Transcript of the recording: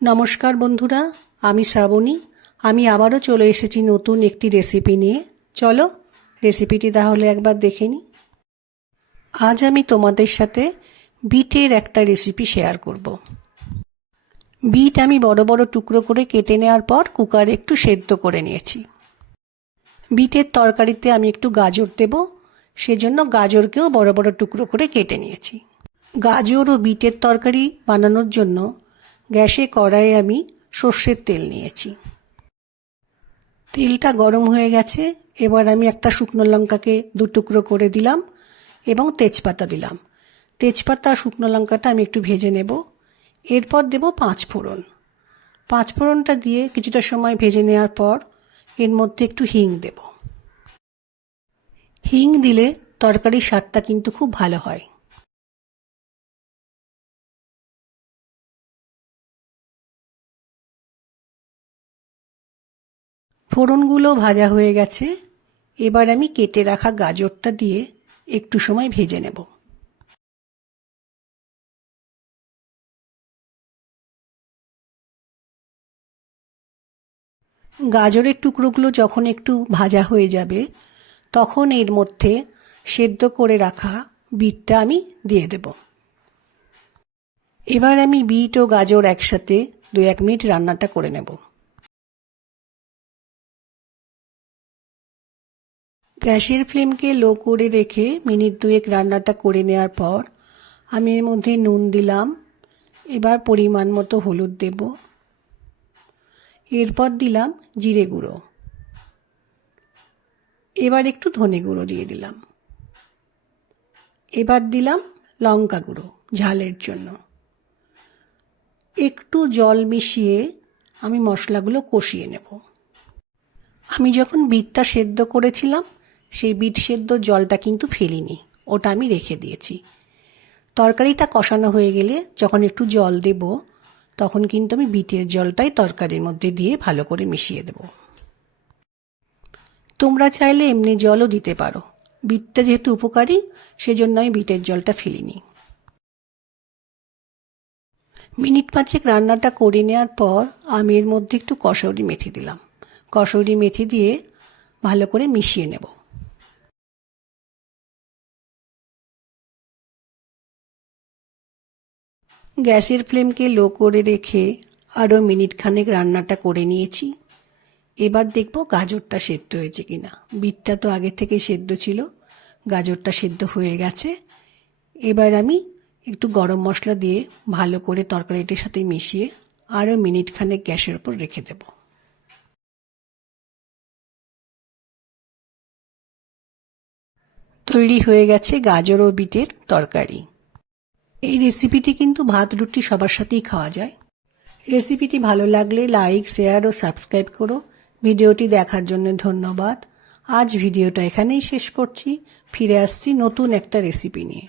নমস্কার বন্ধুরা, আমি শ্রাবণী। আমি আবারও চলে এসেছি নতুন একটি রেসিপি নিয়ে। চলো রেসিপিটি তাহলে একবার দেখে নিই। আজ আমি তোমাদের সাথে বিটের একটা রেসিপি শেয়ার করব। বিট আমি বড় বড় টুকরো করে কেটে নেওয়ার পর কুকারে একটু সেদ্ধ করে নিয়েছি। বিটের তরকারিতে আমি একটু গাজর দেব, সেজন্য গাজরকেও বড় বড় টুকরো করে কেটে নিয়েছি। গাজর ও বিটের তরকারি বানানোর জন্য গ্যাসে কড়াইয়ে আমি সর্ষের তেল নিয়েছি। তেলটা গরম হয়ে গেছে, এবার আমি একটা শুকনো লঙ্কাকে দু টুকরো করে দিলাম এবং তেজপাতা দিলাম। তেজপাতা, শুকনো লঙ্কাটা আমি একটু ভেজে নেব। এরপর দেব পাঁচ ফোড়ন। পাঁচ ফোড়নটা দিয়ে কিছুটা সময় ভেজে নেওয়ার পর এর মধ্যে একটু হিং দেব। হিং দিলে তরকারির স্বাদটা কিন্তু খুব ভালো হয়। ফোড়নগুলো ভাজা হয়ে গেছে। এবার আমি কেটে রাখা গাজরটা দিয়ে একটু সময় ভেজে নেব। গাজরের টুকরোগুলো যখন একটু ভাজা হয়ে যাবে, তখন এর মধ্যে সেদ্ধ করে রাখা বিটটা আমি দিয়ে দেব। এবার আমি বিট ও গাজর একসাথে দু এক মিনিট রান্নাটা করে নেব। গ্যাসের ফ্লেমকে লো করে রেখে মিনিট দুয়েক রান্নাটা করে নেওয়ার পর আমি এর মধ্যে নুন দিলাম। এবার পরিমাণ মতো হলুদ দেব। এরপর দিলাম জিরে গুঁড়ো। এবার একটু ধনে গুঁড়ো দিয়ে দিলাম। এবার দিলাম লঙ্কা গুঁড়ো ঝালের জন্য। একটু জল মিশিয়ে আমি মশলাগুলো কষিয়ে নেব। আমি যখন বিটটা সেদ্ধ করেছিলাম সেই বিট সেদ্ধ জলটা কিন্তু ফেলিনি। ওটা আমি রেখে দিয়েছি। তরকারিটা কষানো হয়ে গেলে যখন একটু জল দেব, তখন কিন্তু আমি বিটের জলটাই তরকারির মধ্যে দিয়ে ভালো করে মিশিয়ে দেব। তোমরা চাইলে এমনি জলও দিতে পারো। বিটটা যেহেতু উপকারী, সেজন্য আমি বিটের জলটা ফেলিনি। মিনিট পাঁচেক রান্নাটা করে নেওয়ার পর আমি এর মধ্যে একটু কসৌরি মেথি দিলাম। কসৌরি মেথি দিয়ে ভালো করে মিশিয়ে নেব। গ্যাসের ফ্লেমকে লো করে রেখে আরও মিনিট খানেক রান্নাটা করে নিয়েছি। এবার দেখব গাজরটা সেদ্ধ হয়েছে কিনা। বিটটা তো আগে থেকে সেদ্ধ ছিল, গাজরটা সেদ্ধ হয়ে গেছে। এবার আমি একটু গরম মশলা দিয়ে ভালো করে তরকারিটির সাথে মিশিয়ে আরও মিনিট খানেক গ্যাসের ওপর রেখে দেব। তৈরি হয়ে গেছে গাজর ও বিটের তরকারি। এই রেসিপিটি কিন্তু ভাত, রুটি সবার সাথেই খাওয়া যায়। রেসিপিটি ভালো লাগলে লাইক শেয়ার ও সাবস্ক্রাইব করো। ভিডিওটি দেখার জন্য ধন্যবাদ। আজ ভিডিওটা এখানেই শেষ করছি। ফিরে আসছি নতুন একটা রেসিপি নিয়ে।